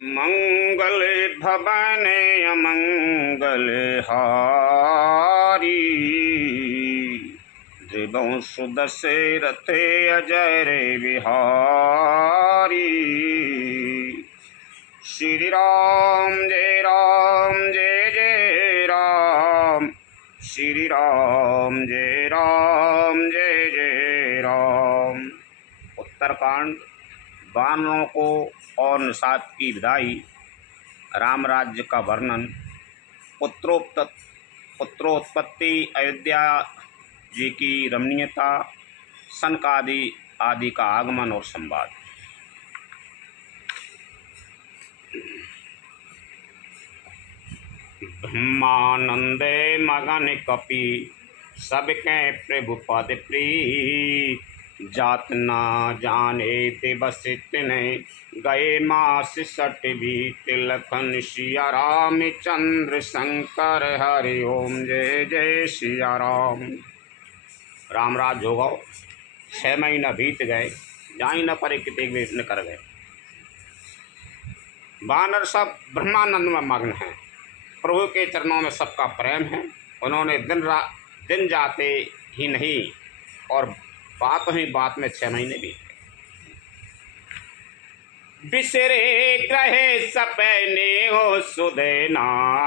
मंगल भवन अमंगल हारी, द्रिवं सुदशरथ अजय बिहारी। श्री राम जय जय राम, श्री राम जय जय राम। उत्तरकांड वानरों को और निषाद की विदाई, राम राज्य का वर्णन, पुत्रोत्पत्ति, अयोध्या जी की रमणीयता, सनकादि आदि का आगमन और संवाद। ब्रह्मानंदे मगन कपि, सबके प्रभु पद प्रीत। जात ना जाने ते बसित ने, गए मास सट भी तिलखन। सिया राम चंद्र शंकर हरि ओम जय जय सिया राम। राम राज हो गो, 6 महीना बीत गए, जाई न परे कितने वे न कर गए। वानर सब ब्रह्मानंद में मग्न हैं, प्रभु के चरणों में सबका प्रेम है। उन्होंने दिन जाते ही नहीं और बात ही बात में 6 महीने भी बिसरे ग्रहे सपने हो सुदेनाई।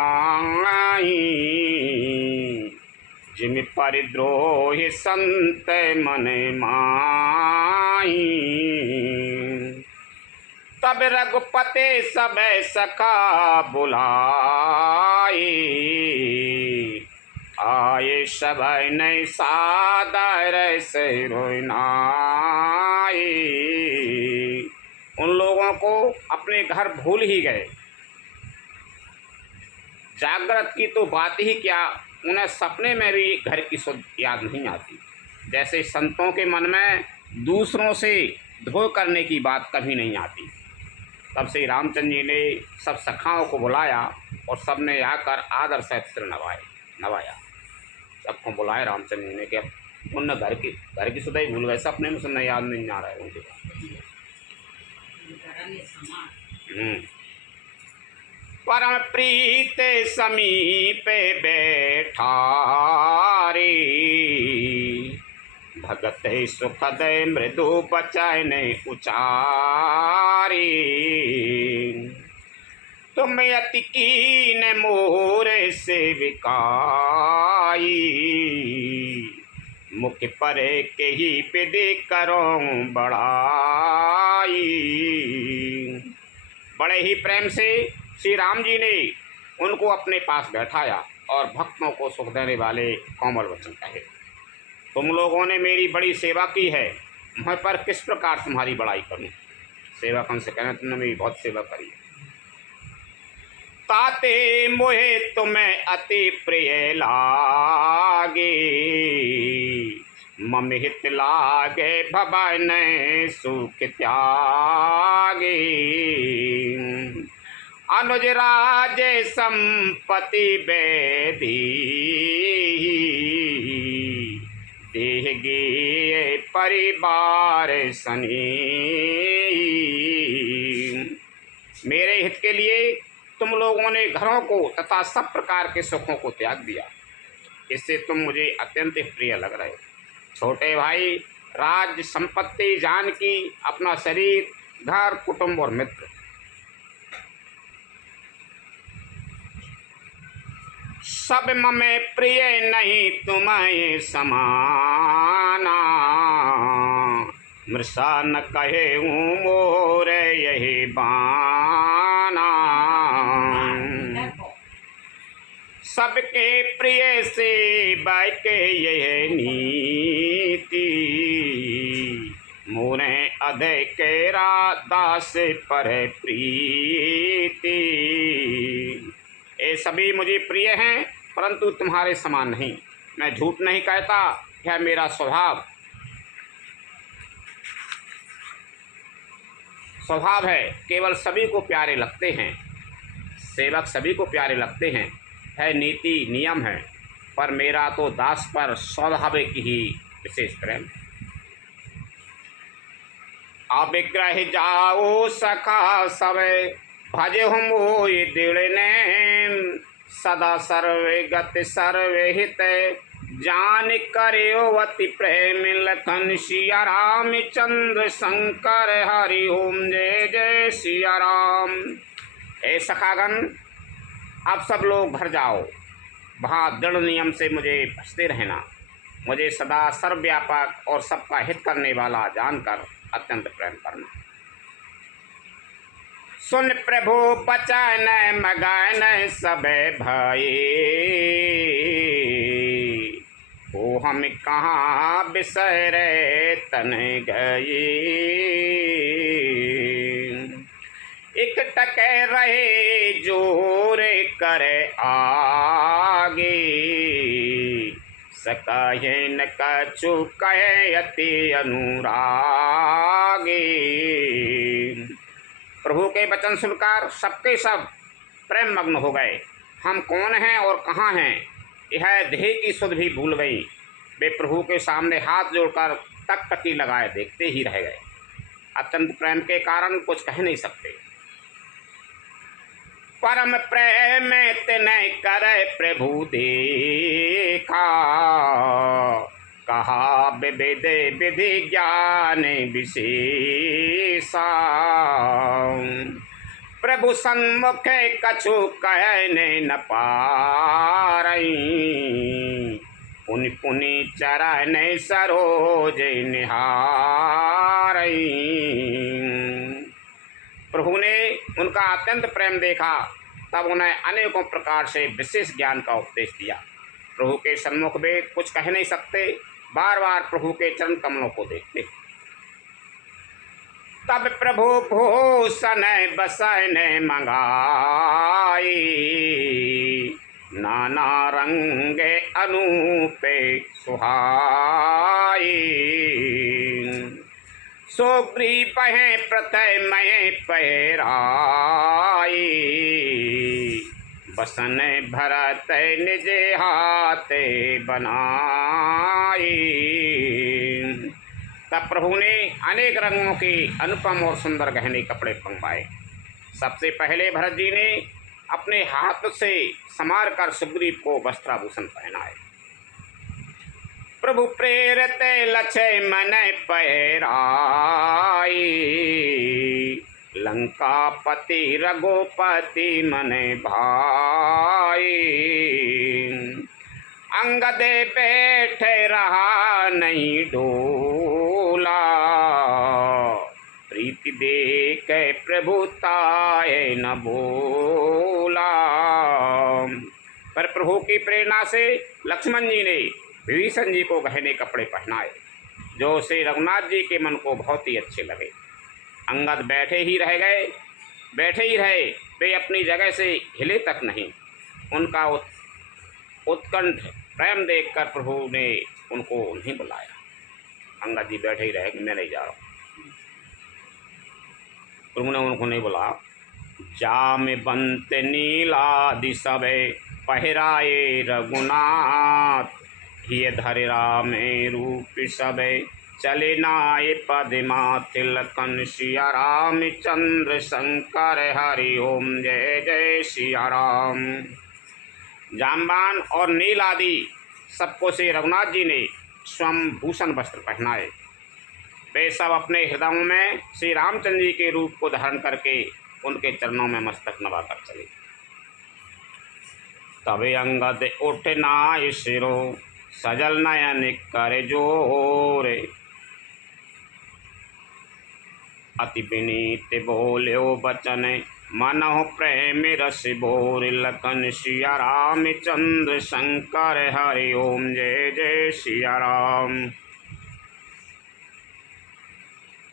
जिम परिद्रोही संत मन माई। तब रघुपते सब सखा बुलाई, आए सब नहीं सादर से रोनाई। उन लोगों को अपने घर भूल ही गए। जागृत की तो बात ही क्या, उन्हें सपने में भी घर की सुध याद नहीं आती। जैसे संतों के मन में दूसरों से द्रोह करने की बात कभी नहीं आती। तब से रामचंद्र जी ने सब सखाओं को बुलाया और सब ने आकर आदर से सिर नवाया। सबको बुलाए रामचंद्र जी ने कि उन घर की सुधा ही भूल गए, सपने में सुनना याद नहीं आ रहा है उनके पास। परम प्रीत समीप बैठा रे, भगत सुखद मृदु बचन उचारी। तुम अति कीन मोर सेविकाई, मुख पर के ही विधि करो बड़ाई। बड़े ही प्रेम से श्री राम जी ने उनको अपने पास बैठाया और भक्तों को सुख देने वाले कोमल वचन कहे। तुम लोगों ने मेरी बड़ी सेवा की है, मैं पर किस प्रकार तुम्हारी बड़ाई करूं। सेवकन से कहना तुमने मेरी बहुत सेवा करी है। ताते मोहे तुम्हें अति प्रिय लागे, मम हित लागे भवन सुख त्यागे। अनुज राज संपत्ति बेदी, देहगे परिवार सनी। मेरे हित के लिए तुम लोगों ने घरों को तथा सब प्रकार के सुखों को त्याग दिया, इससे तुम मुझे अत्यंत प्रिय लग रहे। छोटे भाई, राज्य संपत्ति, जानकी, अपना शरीर, घर, कुटुंब और मित्र, सब ममे प्रिय नहीं तुम्हें समाना। मृषा न कहे मोर यही बाना, सबके प्रिय से बाके यह नीति। मोरे अधय के दास पर प्रीति। ये सभी मुझे प्रिय हैं, परंतु तुम्हारे समान नहीं। मैं झूठ नहीं कहता, यह मेरा स्वभाव है। केवल सभी को प्यारे लगते हैं, सेवक सभी को प्यारे लगते हैं, है नीति नियम है। पर मेरा तो दास पर स्वाभाविक ही विशेष प्रेम। अविग्रह जाओ सखा सब भजे हम वो ये दिड़ने सदा सर्वे गति सर्वे हित जान करियो अति प्रेम लखन सिया राम चंद्र शंकर हरि ओम जय जय सिया राम। हे सखागण, आप सब लोग घर जाओ, वहाँ दृढ़ नियम से मुझे भजते रहना, मुझे सदा सर्वव्यापक और सबका हित करने वाला जानकर अत्यंत प्रेम करना। सुन प्रभु बचन मगन सब भये, ओ हम कहाँ बिसरे तन गए। एक टके रहे जोर करे आगे, सकाहे न कछु कहे अति अनुरागे। प्रभु के वचन सुनकर सबके सब प्रेम मग्न हो गए। हम कौन हैं और कहाँ हैं, यह देह की सुध भी भूल गई। वे प्रभु के सामने हाथ जोड़कर टकटकी लगाए देखते ही रह गए। अत्यंत प्रेम के कारण कुछ कह नहीं सकते। परम प्रेम तिने करे प्रभु देखा, कहा विविध विधि ज्ञान विशेषा। प्रभु सन्मुख कछु कहने न पारई, पुनि पुनि चरण सरोज निहारई। प्रभु ने उनका अत्यंत प्रेम देखा, तब उन्हें अनेकों प्रकार से विशेष ज्ञान का उपदेश दिया। प्रभु के सन्मुख वे कुछ कह नहीं सकते, बार बार प्रभु के चरण कमलों को देखते। तब प्रभु भूषण बसन मंगाई, नाना रंग अनूपे सुहाई। सुग्रीव पहे प्रथमय पहराई, बसन भरत निज हाथ बनाई। तब प्रभु ने अनेक रंगों के अनुपम और सुंदर गहने कपड़े मंगवाए। सबसे पहले भरत जी ने अपने हाथ से संवार कर सुग्रीव को वस्त्राभूषण पहनाए। प्रभु प्रेरित लक्ष्मण पहराई, लंकापति रघुपति मन भाई। अंगद बैठे रहा नहीं डोला, प्रीति देख प्रभुताए न बोला। पर प्रभु की प्रेरणा से लक्ष्मण जी ने विभीषण जी को गहने कपड़े पहनाए, जो श्री रघुनाथ जी के मन को बहुत ही अच्छे लगे। अंगद बैठे ही रहे, वे अपनी जगह से हिले तक नहीं। उनका उत्कंठ प्रेम देखकर प्रभु ने उनको नहीं बुलाया। अंगद जी बैठे ही रहे कि मैं नहीं जा रहा हूँ। प्रभु ने उनको नहीं बुलाया। जाम बंत नीलादि सबे पहराए रघुनाथ, हिय धरे रामे रूप सबे चले नाय पदमा। तिलकन सिया राम चंद्र शंकर हरि ओम जय जय सिया राम। जामबान और नील आदि सबको से रघुनाथ जी ने स्वयं भूषण वस्त्र पहनाए। वे सब अपने हृदयों में श्री रामचंद्र जी के रूप को धारण करके उनके चरणों में मस्तक नवाकर चले। तबे अंगद उठ नाय सिरो, सजल नयन कर जोरे। अति विनीत बोल्यो बचन, मनहु प्रेम रस बोर। लखन सिया राम चंद्र शंकर हरि ओम जय जय सिया राम।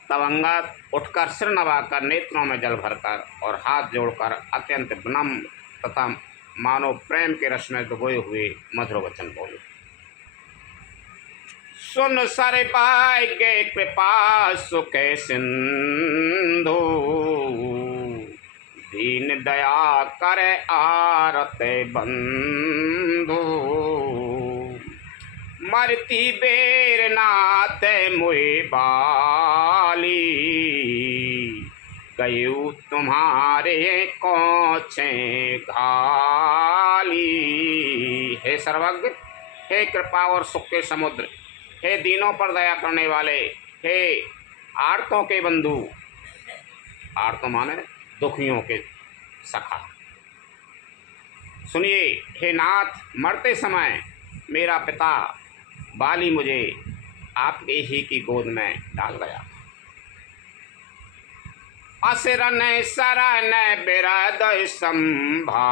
तब अंगद उठकर सिर नवाकर, नेत्रों में जल भरकर और हाथ जोड़कर अत्यंत विनम्र तथा मानो प्रेम के रस में डुबोए हुए मधुर वचन बोले। सुन सर पाय के कृपा सुख सिंधु, दीन दया कर आरत बंधु। मरती बेर नाथ मुए बाली, गयु तुम्हारे कोछे घाली। हे सर्वज्ञ, हे कृपा और सुख के समुद्र, हे दीनों पर दया करने वाले, हे आर्तों के बंधु, आर्त माने दुखियों के सखा, सुनिए। हे नाथ, मरते समय मेरा पिता बाली मुझे आपके ही की गोद में डाल गया। असरन शरण बिरद संभारी,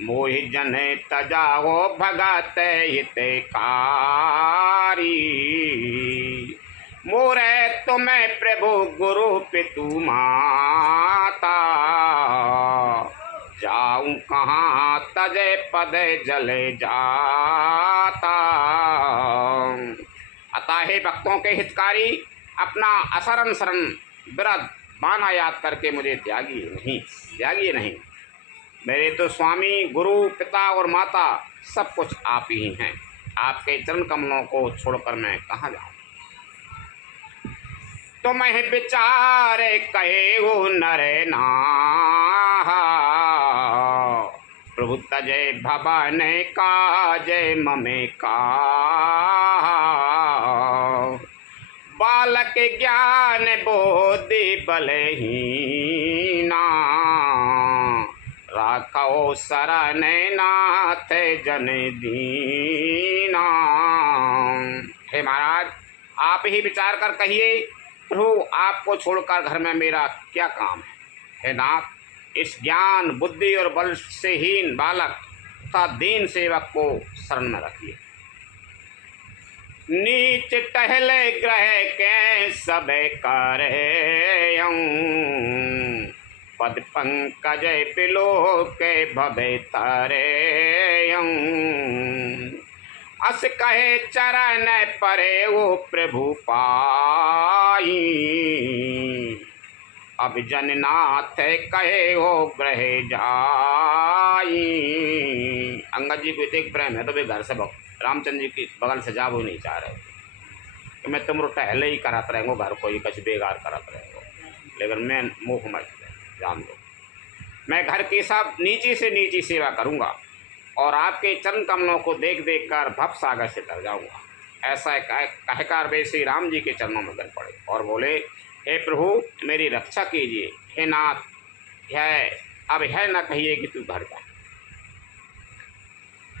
मोह जन तजाओ भगत हितकारी। मोरे तुम्हें प्रभु गुरु पितु माता, जाऊं कहाँ तजे पद जले जाता। अतः हे भक्तों के हितकारी, अपना असरण शरण बिरद बाना याद करके मुझे त्यागिए नहीं। मेरे तो स्वामी, गुरु, पिता और माता सब कुछ आप ही हैं। आपके चरण कमलों को छोड़कर मैं कहाँ जाऊँ। तुम्हें विचारे कहे वो नर नाहा, प्रभु तजय भवन काजय ममे का। बालक ज्ञान बोधि बलहीना, राखो शरण नाथ जन दीना। हे महाराज, आप ही विचार कर कहिए, प्रभु आपको छोड़कर घर में मेरा क्या काम है। हे नाथ, इस ज्ञान बुद्धि और बल से हीन बालक तथा दीन सेवक को शरण में रखिए। नीच टहले ग्रह के सब करे, पद पंकज बिलो के भवे तारे। अस कहे चरण परे वो प्रभु पाई, अब जननाथ कहे हो ग्रह जाई। अंगद जी को देख प्रेम है तो वे घर से रामचंद्र जी की बगल से जाबो नहीं चाह रहे कि मैं तुम टहले ही करात रहेंगो, घर को ही कछ बेगार करात रहेंगो, लेकिन मैं मुँह मत जान दो। मैं घर की सब नीची से नीची सेवा करूँगा और आपके चरण कमलों को देख देख कर भव सागर से तर जाऊँगा। ऐसा कहकर वे श्री राम जी के चरणों में गिर पड़े और बोले, हे प्रभु मेरी रक्षा कीजिए। हे नाथ, अब है न कहिए कि तू घर जा।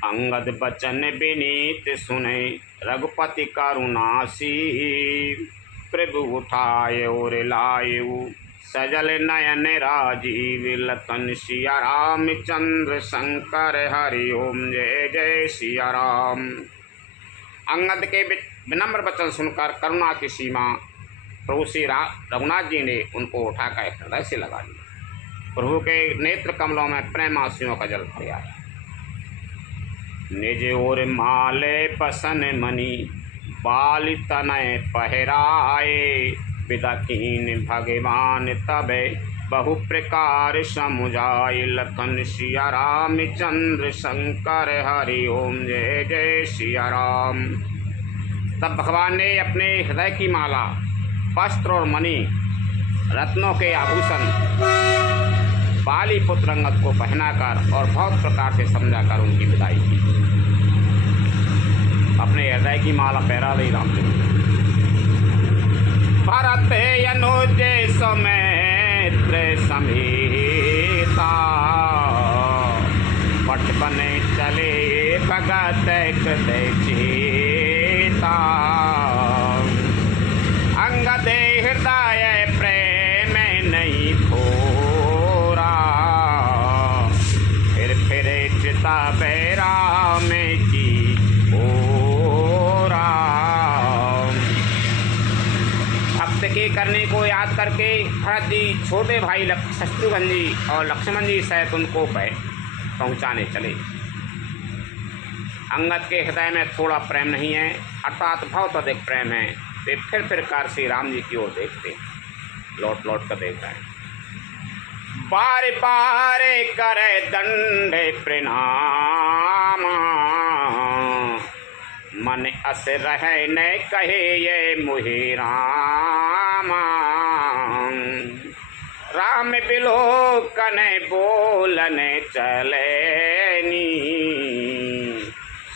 अंगद बचन विनीत सुने रघुपति करुणासी, प्रभु उठाए और लायु सजल नयन राजीव। लखन सिया रामचंद्र शंकर हरि ओम जय जय सिया राम। अंगद के विनम्र वचन सुनकर करुणा की सीमा प्रभु श्री रघुनाथ जी ने उनको उठाकर हृदय से लगा लिया। प्रभु के नेत्र कमलों में प्रेम आंसुओं का जल भर आया। निज और माले पसन मणि बाल तनय पहराए, विदा कीन भगवान तबे बहु प्रकार समुझाए। लखन सिया रामचंद्र शंकर हरि ओम जय जय सिया राम। तब भगवान ने अपने हृदय की माला, वस्त्र और मणि, रत्नों के आभूषण बाली पुत्र अंगद को पहनाकर और बहुत प्रकार से समझाकर उनकी विदाई की। अपने हृदय की माला पहरा दी रामचंद्र। भरत अनुज समेत समेता, पट बने चले भगत हृदय चेता। अंगद हृदय प्रेम नहीं थोरा, फिर चिता राम की ओरा। भक्त के करने को याद करके भरत जी छोटे भाई शत्रुघ्न जी और लक्ष्मण जी सहित उनको पहुँचाने चले। अंगद के हृदय में थोड़ा प्रेम नहीं है, अर्थात बहुत अधिक प्रेम है। वे फिर कार श्री राम जी की ओर देखते, लौट लौट कर देख रहे हैं। बार बार करे दंड प्रणाम, मन अस रहे न कहे ये मुहे रामा। राम बिलोकन बोलन चले नी।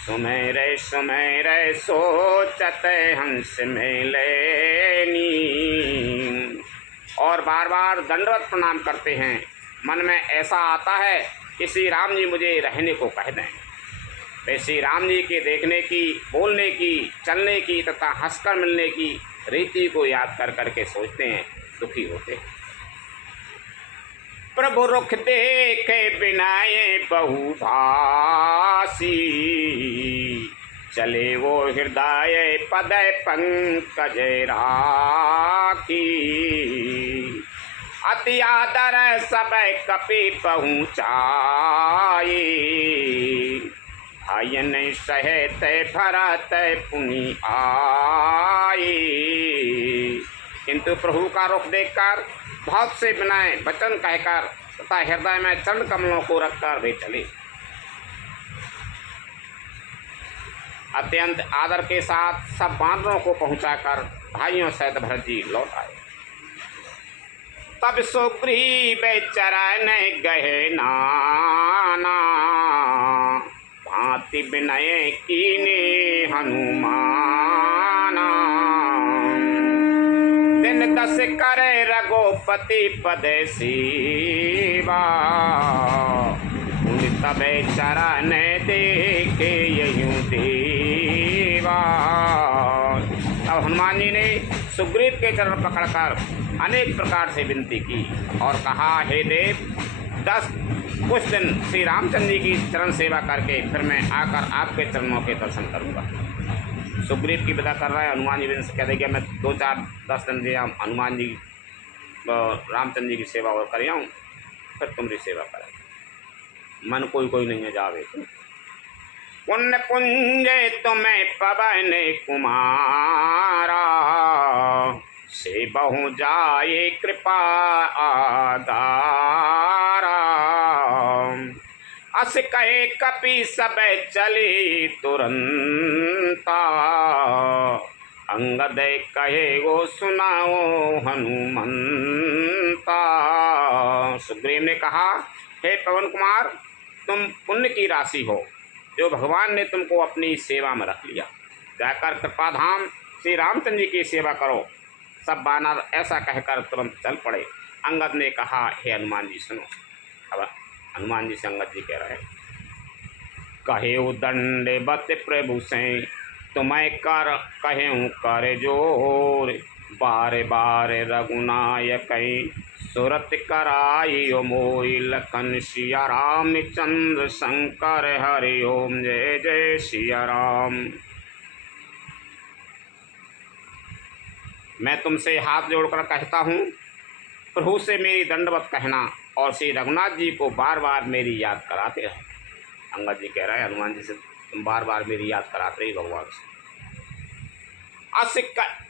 सुमेरे सुमेरे सोचत हंस मिले नी। और बार बार दंडवत प्रणाम करते हैं। मन में ऐसा आता है कि श्री राम जी मुझे रहने को कह दें। वे श्री राम जी के देखने की, बोलने की, चलने की तथा हंसकर मिलने की रीति को याद कर करके सोचते हैं, दुखी होते हैं। प्रभु रुख देखे बिनाए बहु भासी। चले वो हृदय पद पंकज राखी। अति आदर सब कपि पहुँचाए। आयन सहित भरत पुनि आए। किंतु प्रभु का रुख देखकर, बहुत से बिनाए वचन कहकर तथा हृदय में चरण कमलों को रखकर वे चले। अत्यंत आदर के साथ सब बानरों को पहुंचाकर भाइयों सहित भरत जी लौट आए। तब सुग्रीव चरण गए नाना। भांति विनय कीने हनुमाना। दिन 10 करे रघुपति पद सेवा। तबे चरण देखे ययूं देवा। अब हनुमान जी ने सुग्रीव के चरण पकड़कर अनेक प्रकार से विनती की और कहा, हे देव, 10 कुछ दिन श्री रामचंद्र जी की चरण सेवा करके फिर मैं आकर आपके चरणों के दर्शन करूंगा। सुग्रीव की विदा कर रहा है। हनुमान जी से कह देगा, मैं 2-4-10 दिन दिया हनुमान जी रामचंद्र जी की सेवा और कर आऊँ, फिर तुम्हारी सेवा करें। मन कोई नहीं है, जावे। पुण्य पुंजे तुम्हें पवन कुमारा। से बहु जाए कृपा आधारा। अस कहे कपि सब चले तुरंता। अंगद कहे वो सुनाओ हनुमंता। सुग्रीव ने कहा, हे पवन कुमार, तुम पुण्य की राशि हो जो भगवान ने तुमको अपनी सेवा में रख लिया। जाकर कृपाधाम श्री रामचंद्र जी की सेवा करो। सब बानर ऐसा कहकर तुरंत चल पड़े। अंगद ने कहा, हे हनुमान जी सुनो। अब हनुमान जी से अंगद जी कह रहे, कहे दंडवत प्रभु से तुम्हें कर कहें कर जोर। बार बार रघुनायक सुरत कराई मोई। लखन सिया रामचंद्र शंकर हरि ओम। जय जय सिया राम। मैं तुमसे हाथ जोड़कर कहता हूँ, प्रभु से मेरी दंडवत कहना और श्री रघुनाथ जी को बार बार मेरी याद कराते रहे। अंगद जी कह रहे हैं, हनुमान जी से तुम बार बार मेरी याद कराते ही भगवान से।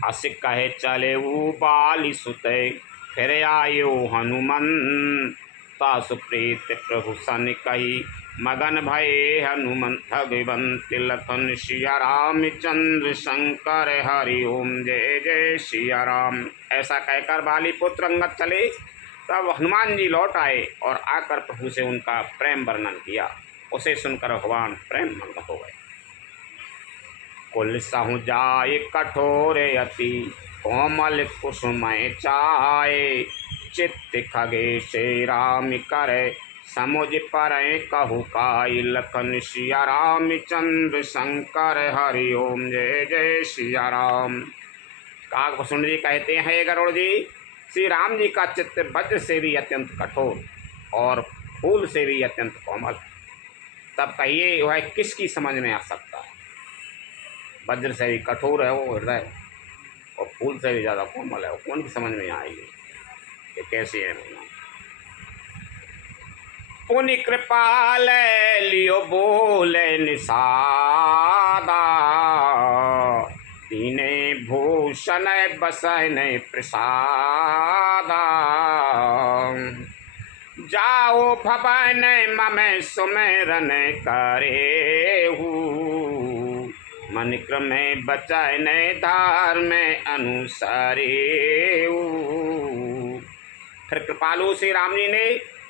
असिक कहे चले वो बाली सुते। फिर आयो हनुमंता। सुप्रीत प्रभु सन कही मगन भये हनुमंत। भगवंत लखन सिया रामचंद्र शंकर हरि ओम। जय जय सिया राम। ऐसा कहकर बाली पुत्र अंगद चले। तब हनुमान जी लौट आए और आकर प्रभु से उनका प्रेम वर्णन किया। उसे सुनकर भगवान प्रेम मग्न हो गए। कुल सहु जाय कठोर अति। कोमल कुसुमय चाय। चित्त खगे से राम करे। समुझ पर कहु काई। लखन सिया रामचंद्र शंकर हरि ओम। जय जय सिया राम। काकभूषण जी कहते हैं, हे गरुड़ जी, श्री राम जी का चित्त वज्र से भी अत्यंत कठोर और फूल से भी अत्यंत कोमल। तब कहिए वह किसकी समझ में आ सकता है। वज्र से भी कठोर है वो हृदय और फूल से भी ज़्यादा कोमल है, वो कौन की समझ में आएगी ये कैसे है। पुनि कृपाल लियो बोले निषादा। दीने भूषण बसन प्रसादा। जाओ भवन मम सुमेरन करे। मन क्रमे बचाए नए धार में अनुसारे। फिर कृपालु श्री राम जी ने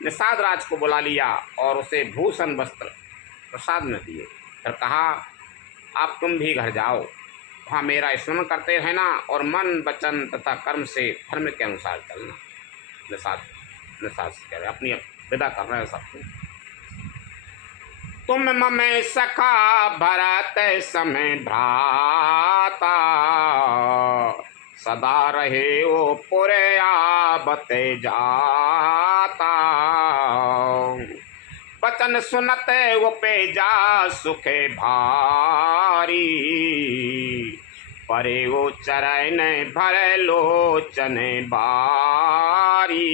निषाद राज को बुला लिया और उसे भूषण वस्त्र प्रसाद में दिए। फिर कहा, आप तुम भी घर जाओ, वहाँ मेरा स्मरण करते रहना और मन वचन तथा कर्म से धर्म के अनुसार चलना। निषाद से कह रहे, अपनी विदा कर रहे हैं सबको। तुम ममे सखा भरत समय भ्राता, सदा रहे ओ पुरे आबते जाता। बचन सुनते उपजा सुखे भारी, परे वो चरण भरे लोचन बारी।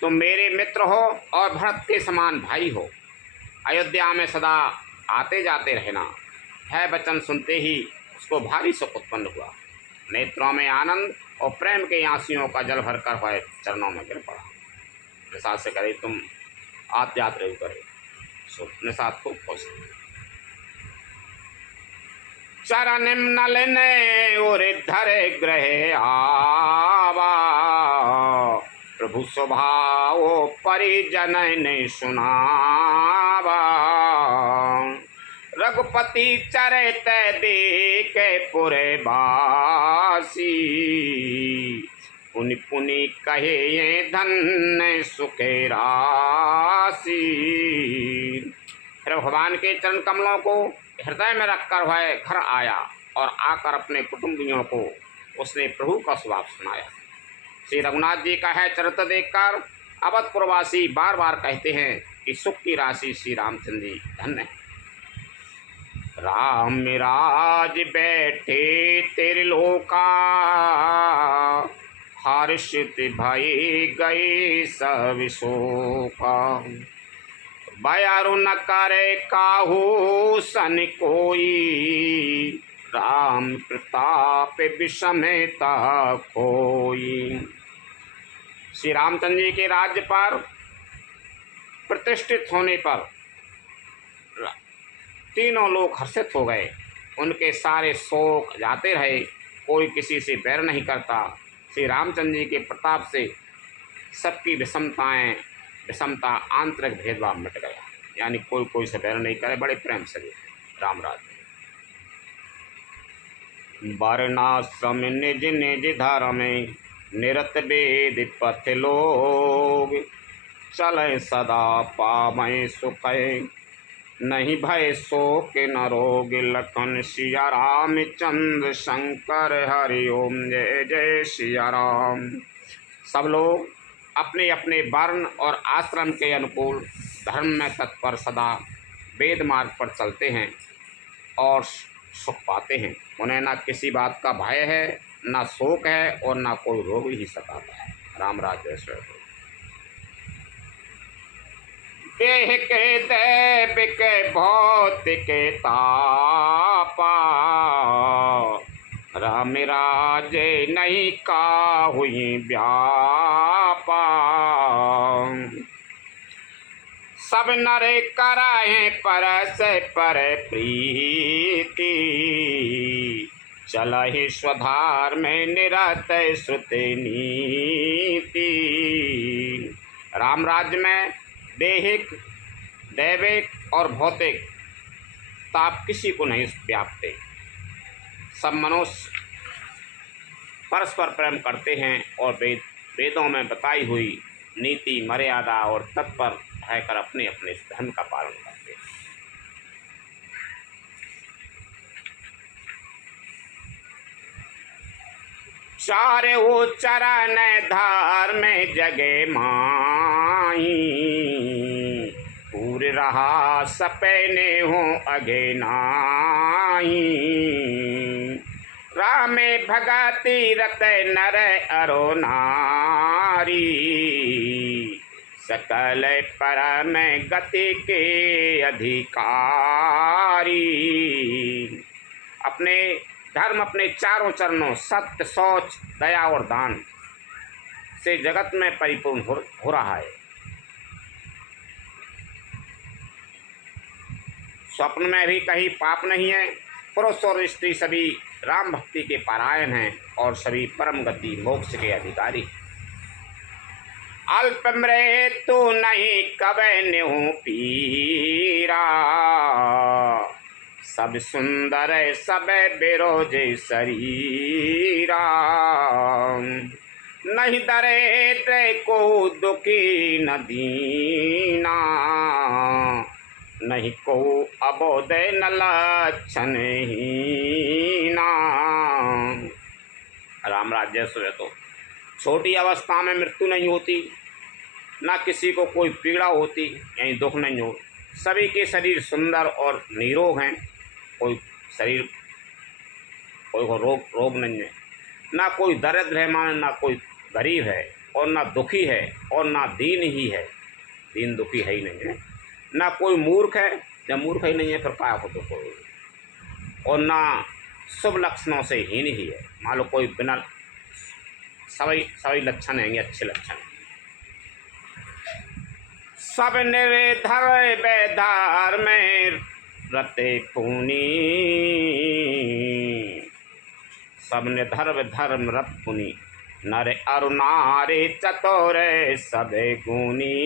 तुम मेरे मित्र हो और भरत के समान भाई हो। अयोध्या में सदा आते जाते रहना। है वचन सुनते ही उसको भारी सुख उत्पन्न हुआ। नेत्रों में आनंद और प्रेम के आंसुओं का जल भरकर हुए चरणों में गिर पड़ा। निषाद से करे, तुम आत जात रहे करे। सो निषाद खूब खुश। चरण नलने और धरे ग्रह आवा, प्रभु स्वभाव परिजन ने सुनावा। रघुपति चरित देखे पुरे बासी, पुनि पुनि कहे ये धन्य सुखे राशि। फिर भगवान के चरण कमलों को हृदय में रखकर वह घर आया और आकर अपने कुटुंबियों को उसने प्रभु का स्वभाव सुनाया। श्री रघुनाथ जी का है चरित्र देखकर अवधपुरवासी बार बार कहते हैं कि सुख की राशि श्री रामचंद्र जी धन्य है। राम राज बैठे तेरे लोका, हर्षित भई गए सब शोका। बयारु न करे काहू सन कोई, राम प्रताप विषमता कोई। श्री रामचंद्र जी के राज्य पर प्रतिष्ठित होने पर तीनों लोग हर्षित हो गए। उनके सारे शोक जाते रहे, कोई किसी से बैर नहीं करता। श्री रामचंद्र जी के प्रताप से सबकी विषमता आंतरिक भेदभाव मिट गया, यानी कोई से बैर नहीं करे, बड़े प्रेम से राम राज्य। वारणाश्रम निज निज धर्म में निरत वेद पथ लोग, चले सदा पावै सुख नहीं भय शोक न रोग। लखन सिया राम चंद्र शंकर हरि ओम जय जय सिया राम। सब लोग अपने अपने वर्ण और आश्रम के अनुकूल धर्म में तत्पर सदा वेद मार्ग पर चलते हैं और सुख पाते हैं। उन्हें ना किसी बात का भय है, ना शोक है और ना कोई रोग ही सताता है। राम राज्य से देह के दैविक भौतिक तापा, राम राजे नहीं काहुई व्यापा। सब नर कराए परस पर प्रीति, चलहि स्वधार में निरत श्रुति नीति। राम राज्य में देहिक दैविक और भौतिक ताप किसी को नहीं व्यापते। सब मनुष्य परस्पर प्रेम करते हैं और वेदों में बताई हुई नीति मर्यादा और तत्पर रहकर अपने अपने धर्म का पालन करते हैं। चारे वो चरण धार में जगे माई, पूर रहा सपने हो अगे नाई। रामे भगति रत नर अरो नारी, सकल परम गति के अधिकारी। अपने धर्म अपने चारों चरणों सत्य शौच दया और दान से जगत में परिपूर्ण हो रहा है। स्वप्न में भी कहीं पाप नहीं है। पुरुष और स्त्री सभी राम भक्ति के पारायण हैं और सभी परम गति मोक्ष के अधिकारी। अल्प मृत्यु नहीं कबै नेहु पीरा, सब सुंदर सब बिरोज शरीरा। नहीं दरिद्र को दुखी न दीना, नहीं को अबोध न लक्षण हीना। राम राज्य सुने तो छोटी अवस्था में मृत्यु नहीं होती, ना किसी को कोई पीड़ा होती, यानी दुख नहीं हो। सभी के शरीर सुंदर और निरोग हैं, कोई शरीर कोई को रोग नहीं है। ना कोई दरिद्र है माने, ना कोई गरीब है, और ना दुखी है, और ना दीन ही है, दीन दुखी है ही नहीं है। ना कोई मूर्ख है, जब मूर्ख ही नहीं है फिर क्या हो दुख हो। और ना शुभ लक्षणों से हीन ही है, मान लो कोई बिना सभी लक्षण हैं अच्छे लक्षण। सब निर्धर बेधार में रते पुनी, सब निर्धर धर्म रत पुनी। नर अरु नारी चतुर सब गुनी,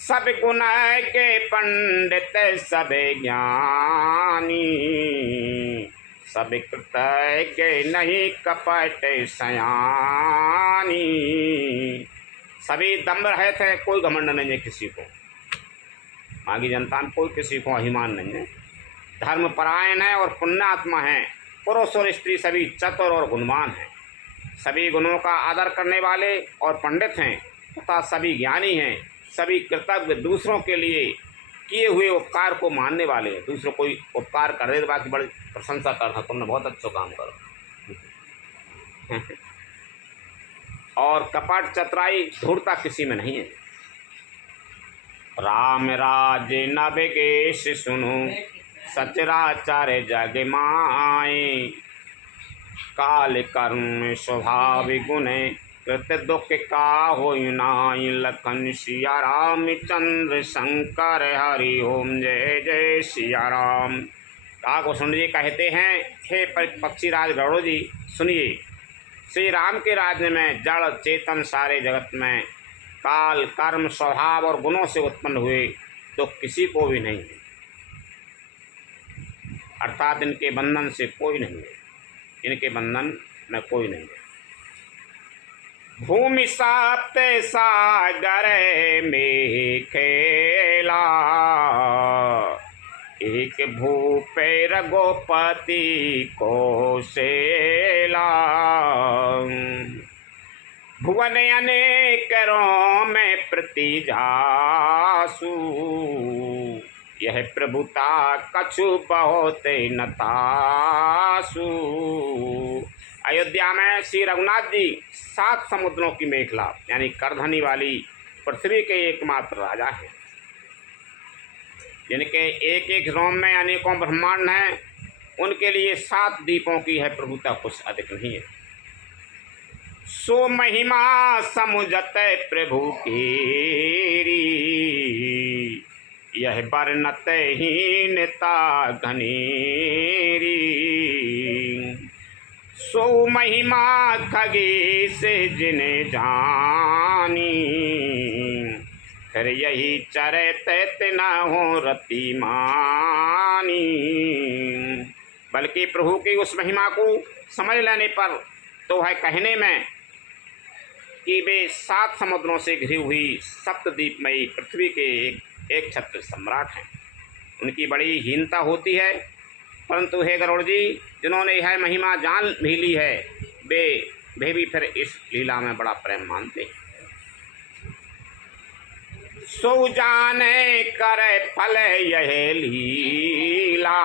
सब गुण के पंडित सब ज्ञानी। सब कृतज्ञ नहीं कपट सयानी, सभी दम्भ रहे थे, कोई घमंड नहीं है किसी को। आगे जनता में कोई किसी को अभिमान नहीं है। धर्म परायण है और पुण्यात्मा है। पुरुष और स्त्री सभी चतुर और गुणवान हैं, सभी गुणों का आदर करने वाले और पंडित हैं तथा सभी ज्ञानी हैं। सभी कृतज्ञ, दूसरों के लिए किए हुए उपकार को मानने वाले हैं। दूसरों कोई उपकार कर दे तो बाकी बड़ी प्रशंसा करता, तुमने बहुत अच्छा काम करो। और कपट चतुराई धूर्ता किसी में नहीं है। राम राज न बिगेश सुनो, सचराचर जग माए। काल कर्म स्वभाव गुण, कृत दुख का हो नाई। लखन सिया रामचंद्र शंकर हरि ओम जय जय सिया राम। काकुशुंड जी कहते हैं, हे पक्षीराज गरुड़ जी सुनिए, श्री राम के राज्य में जड़ चेतन सारे जगत में काल कर्म स्वभाव और गुणों से उत्पन्न हुए तो किसी को भी नहीं है, अर्थात इनके बंधन से कोई नहीं है, इनके बंधन में कोई नहीं है। भूमि साप्त सागर में खेला, एक भूपे रघुपति को सेला। भुवन अनेक में प्रति जासु, यह प्रभुता कछु बहुत नतासु। अयोध्या में श्री रघुनाथ जी 7 समुद्रों की मेखला यानी करधनी वाली पृथ्वी के एकमात्र राजा हैं, जिनके एक एक रोम में अनेकों ब्रह्मांड हैं। उनके लिए 7 दीपों की है प्रभुता, कुछ अधिक नहीं है। सो महिमा समुझत प्रभु केरी, यह वर्णत हीनता घनेरी। सो महिमा खगी से जिने जानी, फिर यही चरत न हो रति मानी। बल्कि प्रभु की उस महिमा को समझ लेने पर तो है कहने में कि वे 7 समुद्रों से घिरी हुई सप्तद्वीपमयी पृथ्वी के एक छत्र सम्राट हैं। उनकी बड़ी हीनता होती है, परंतु हे गरुड़ जी, जिन्होंने यह महिमा जान भी ली है वे भी फिर इस लीला में बड़ा प्रेम मानते हैं। सो जाने करे फल यह लीला,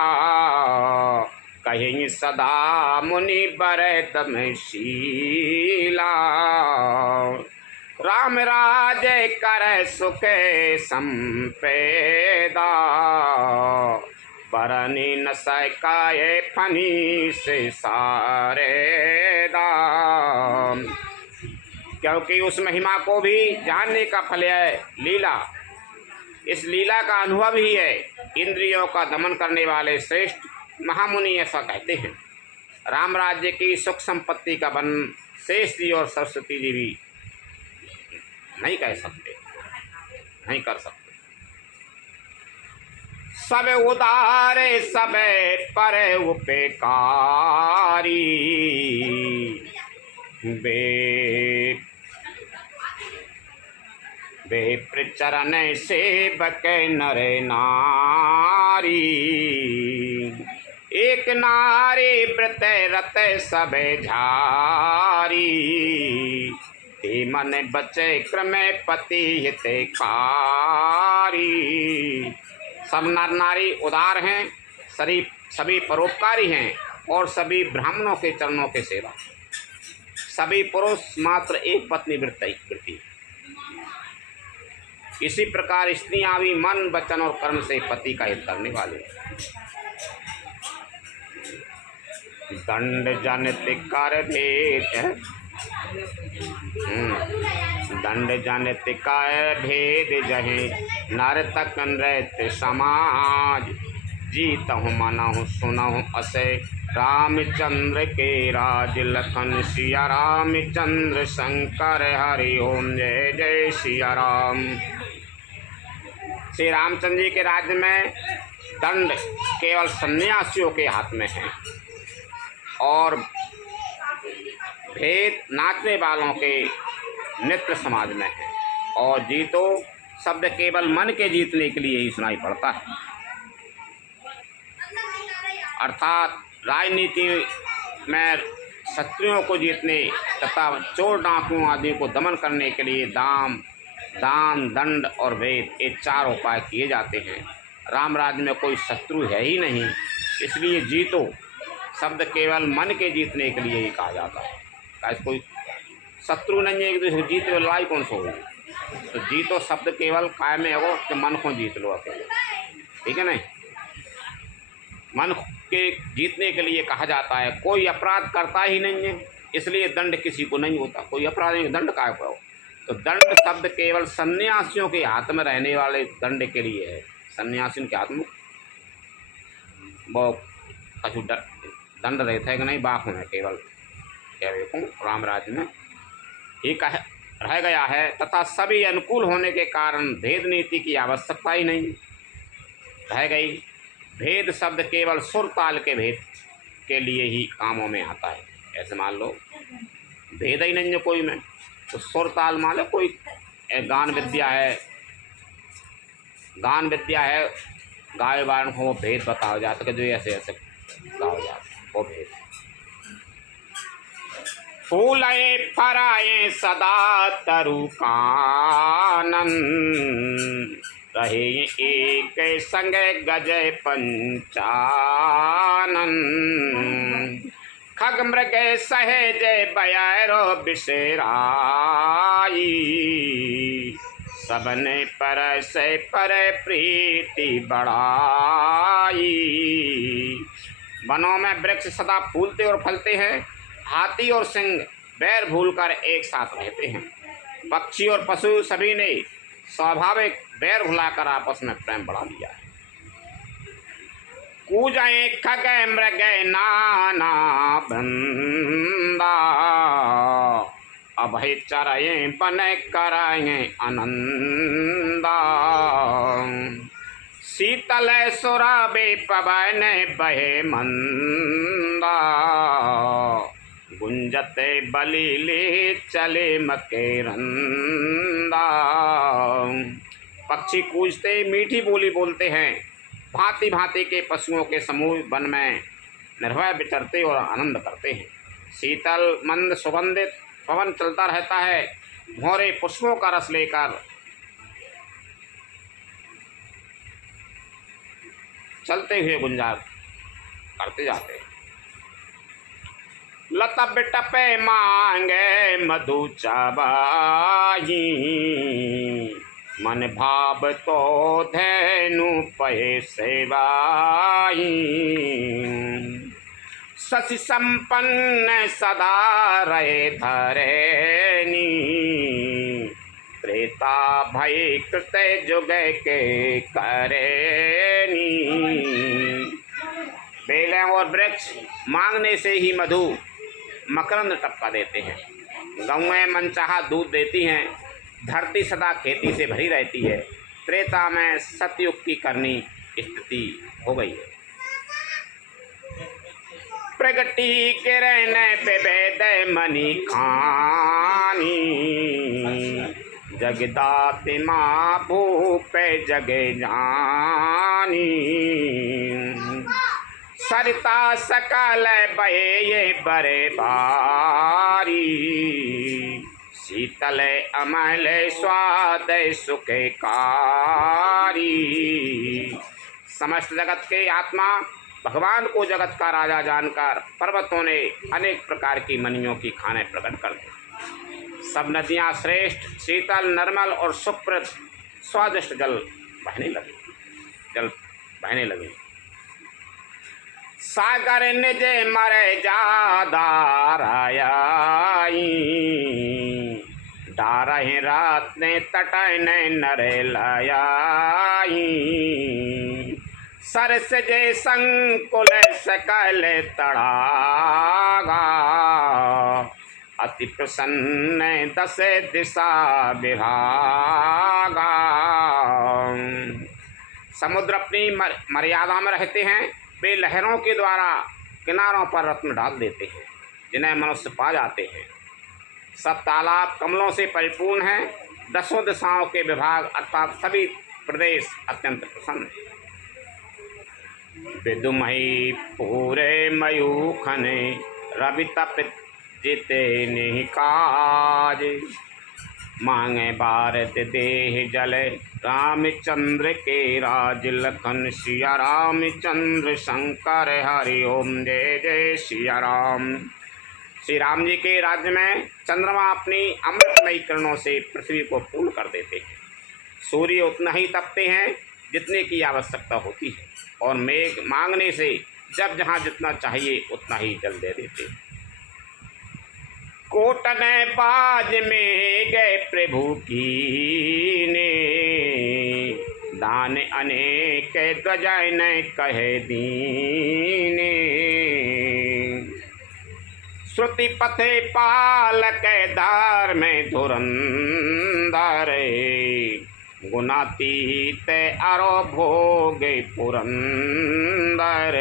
कहेंगे सदा मुनि बरत में शीला। राम राज कर सुख संपेदा, बरनी न सकाए फनी से सारे दाम। क्योंकि उस महिमा को भी जानने का फल है लीला। इस लीला का अनुभव ही है। इंद्रियों का दमन करने वाले श्रेष्ठ महामुनि ऐसा कहते हैं। राम राज्य की सुख संपत्ति का वर्णन शेष जी और सरस्वती जी भी नहीं कह सकते, नहीं कर सकते। सब उदारे सब पर उपेकारी, वे प्रचरण सेवक नर नारी। एक नारी व्रत रत सब झारी, ते मन बचे क्रम पति हितकारी। सब नर नारी उदार हैं, सभी परोपकारी हैं और सभी ब्राह्मणों के चरणों के सेवा। सभी पुरुष मात्र एक पत्नी वृत्ति। इसी प्रकार स्त्रियां भी मन वचन और कर्म से पति का हित करने वाले। दंड जनित कर भेद, दंड जनित कर भेद जहे नर्तक नृत्य समाज। जीतहु मनहु सुनहु असे रामचंद्र के राज। लखन सिया रामचंद्र शंकर हरि ओम जय जय सिया राम। श्री रामचंद्र जी के राज्य में दंड केवल सन्यासियों के हाथ में है और भेद नाचने वालों के नृत्य समाज में है। और जीतो शब्द केवल मन के जीतने के लिए ही सुनाई पड़ता है, अर्थात राजनीति में शत्रुओं को जीतने तथा चोर डाकुओं आदि को दमन करने के लिए दान दंड और वेद ये चार उपाय किए जाते हैं। राम राज्य में कोई शत्रु है ही नहीं, इसलिए जीतो शब्द केवल मन के जीतने के लिए ही कहा जाता है। कैसे कोई शत्रु नहीं है, एक दूसरे जीत लो, लड़ाई कौन सा होगी। तो जीतो शब्द केवल काय में हो कि मन को जीत लो अकेले, ठीक है नहीं। मन के जीतने के लिए कहा जाता है। कोई अपराध करता ही नहीं है, इसलिए दंड किसी को नहीं होता। कोई अपराध नहीं, दंड काय को। तो दंड शब्द केवल सन्यासियों के हाथ में रहने वाले दंड के लिए है। सन्यासियों के हाथ में वो कछु दंड रहता है कि नहीं, बाप में केवल क्या देखूँ राम राज्य में ये कह रह गया है। तथा सभी अनुकूल होने के कारण भेद नीति की आवश्यकता ही नहीं रह गई। भेद शब्द केवल सुर ताल के भेद के लिए ही कामों में आता है। ऐसे मान लो भेद ही नहीं है कोई में, तो सुर ताल मान लो कोई गान विद्या है, गाय वाण को वो भेद बताया जाता है कि जो ऐसे ऐसे गाओ जाता वो भेद। फूले फराए सदा तरु कानन, रहे एक संग गजय पंचानन। खग मृग सहेज बयारो बिसराई, सबने पर से पर प्रीति बढ़ाई। वनों में वृक्ष सदा फूलते और फलते हैं, हाथी और सिंह बैर भूलकर एक साथ रहते हैं। पक्षी और पशु सभी ने स्वाभाविक बैर भुलाकर आपस में प्रेम बढ़ा लिया है। कूजाए खग मृग नाना बंदा, अभय चराए बन कराए आनंदा। शीतल सुराबे पवन बहे मंदा, गुंजते बलीले चले मकेरंदा। पक्षी कूजते मीठी बोली बोलते हैं, भांति भांति के पशुओं के समूह वन में निर्भय विचरते और आनंद करते हैं। शीतल मंद सुगंधित पवन चलता रहता है, भौरे पुष्पों का रस लेकर चलते हुए गुंजार करते जाते हैं। लतब टपे मांगे मधु चबाही, मन भाव तो धैनु पहे सेवाई। शशि संपन्न सदा रहे धरेनी, त्रेता भय कृत जुग के करेनी। बेलें और वृक्ष मांगने से ही मधु मकरंद टपका देते हैं। गौएं मनचाहा दूध देती हैं। धरती सदा खेती से भरी रहती है। त्रेता में सतयुग की करनी स्थिति हो गई है। प्रगति के रहने पे वेद मनी खानी, जगदाति माँ भूपे जगे जानी। सरिता सकल बहे ये बरे बारी, शीतल अमल स्वाद सुखे कारी। समस्त जगत के आत्मा भगवान को जगत का राजा जानकर पर्वतों ने अनेक प्रकार की मनियों की खाने प्रकट कर दी। सब नदियाँ श्रेष्ठ, शीतल, निर्मल और सुप्रद स्वादिष्ट जल बहने लगे। सागर निज मरे जादा रायाई, डारहे रात ने तटन नरे लायाई। सरस जे संकुल सकल तड़ागा, अति प्रसन्न दस दिशा विभागा। समुद्र अपनी मर्यादा में रहते हैं। वे लहरों के द्वारा किनारों पर रत्न डाल देते हैं, जिन्हें मनुष्य पा जाते हैं। सब तालाब कमलों से परिपूर्ण हैं। दसों दिशाओं के विभाग अर्थात सभी प्रदेश अत्यंत प्रसन्न हैं। विदुमही पूरे मयूखने रवि तपित जिते निकाज, मांगे भारत देह जले रामचंद्र के राज। लखन सिया रामचंद्र शंकर हरि ओम जय जय सिया राम। श्री राम जी के राज्य में चंद्रमा अपनी अमृतमयी किरणों से पृथ्वी को पूर्ण कर देते हैं। सूर्य उतना ही तपते हैं जितने की आवश्यकता होती है, और मेघ मांगने से जब जहाँ जितना चाहिए उतना ही जल दे देते हैं। कोटन बाज में गए प्रभु की ने, दान अनेक ध्वजन कहे दीने। श्रुति पथे पालक दार में धुरंधर, गुणातीत अरो भोग पुरंदर।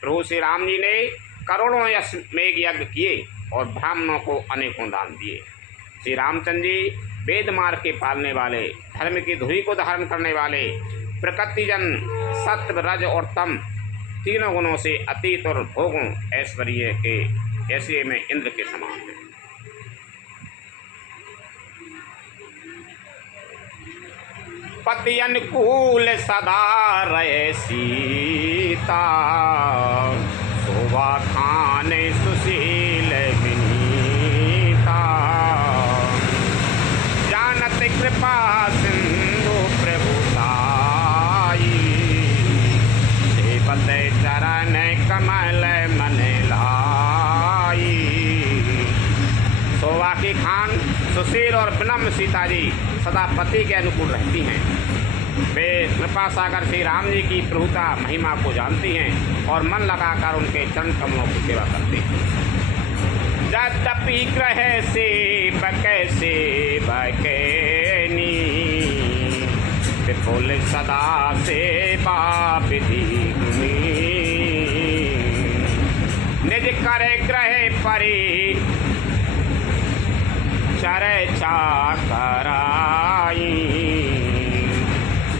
प्रभु श्री राम जी ने करोड़ों यश मेघ यज्ञ किए और ब्राह्मणों को अनेकों दान दिए। श्री रामचंद्र जी वेद मार्ग के पालने वाले, धर्म की धुरी को धारण करने वाले, प्रकृतिजन सत्व रज और तम तीनों गुणों से अतीत और भोगों ऐश्वर्य के ऐसे में इंद्र के समान है। पति अनुकूल सदा रहे सीता, शोभा खान सुशील विनीता। जानत कृपा सिंधु प्रभुताई, सेवत चरण कमल मन लाई। शोभा की खान सुशील और विनम्र सीता जी सदा पति के अनुकूल रहती हैं। वे कृपा सागर श्री राम जी की प्रभुता महिमा को जानती हैं और मन लगाकर उनके चरण कमलों की सेवा करती हैं। यद्यपि ग्रह से बकैसे बकैनी, विपुल सदा सेवा विधि निज करे ग्रह परि चर्चा कराई।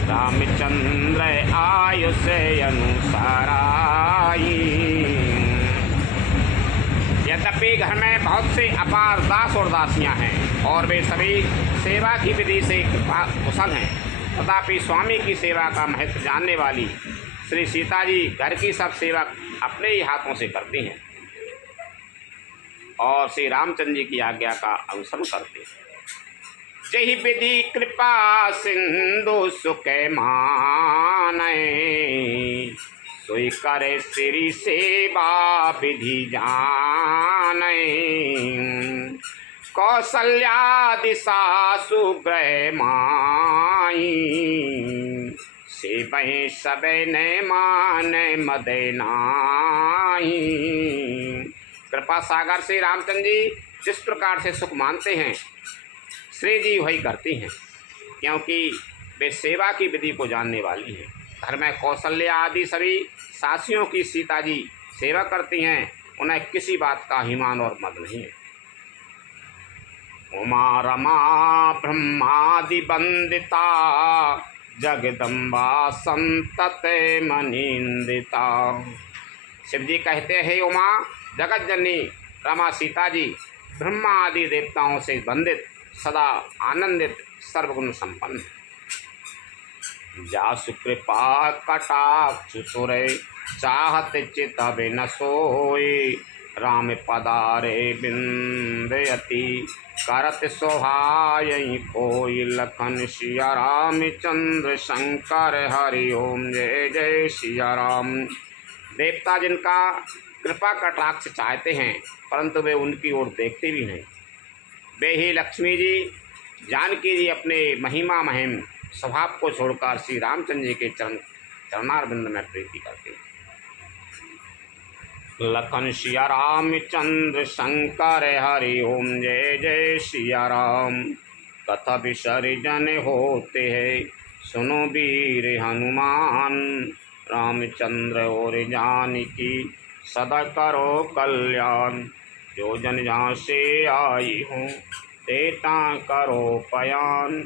रामचंद्र आयुष अनुसाराई। यद्यपि घर में बहुत से अपार दास और दासियां हैं और वे सभी सेवा की विधि से कुशल हैं, तथापि स्वामी की सेवा का महत्व जानने वाली श्री सीता जी घर की सब सेवा अपने ही हाथों से करती हैं और श्री रामचंद्र जी की आज्ञा का अनुसरण करते हैं। जही विधि कृपा सिंधु सुख माने, सोई करे श्री सेवा विधि जाने। कौसल्यादि सासु गृह माई, सेवहि सबे ने मान मदे नाई। कृपा सागर श्री रामचंद्र जी जिस प्रकार से सुख मानते हैं, श्री जी वही करती हैं, क्योंकि वे सेवा की विधि को जानने वाली हैं। घर में कौशल्या आदि सभी सासियों की सीता जी सेवा करती हैं, उन्हें किसी बात का अभिमान और मद नहीं है। उमा रमा ब्रह्मादि वंदिता, जगदम्बा संतते मनिंदिता। शिव जी कहते हैं, उमा जगत जननी, रमा सीता जी ब्रह्मा आदि देवताओं से वंदित, सदा आनंदित, सर्वगुण संपन्न। जासु कृपा कटाक्ष सुरे, चाहत चित बिन सोई। राम पदारे बिंदयति, करत शोभायहि कोई। लखन सिया रामचंद्र शंकर, हरि ओम जय जय सिया राम। देवता जिनका कृपा कटाक्ष चाहते हैं, परंतु वे उनकी ओर देखते भी नहीं। वे ही लक्ष्मी जी, जानकी जी अपने महिमा महिम स्वभाव को छोड़कर श्री रामचंद्र जी के चरणारविंद में प्रीति करते हैं। लखन सिया रामचंद्र शंकर, हरि ओम जय जय सिया राम। कथा विसर्जन होते हैं, सुनो वीर हनुमान। रामचंद्र और जानकी सदा करो कल्याण। जो जन जहाँ से आई हूँ, देता करो पयान।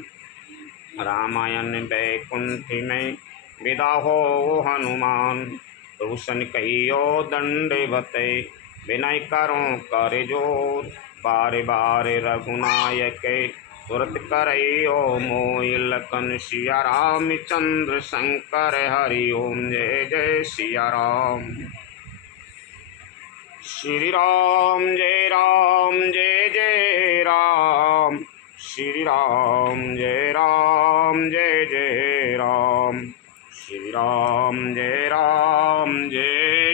रामायण वैकुंठ में विदा हो हनुमान। रोशन कहियो दंडवते, विनय करो कर जोर। बार बार रघुनायक, तुरत करयो मोय। लखन सिया रामचंद्र शंकर, हरि ओम जय जय सिया राम। श्री राम जय जय राम। श्री राम जय जय राम। श्री राम जय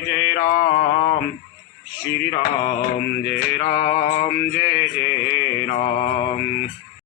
जय राम। श्री राम जय जय राम।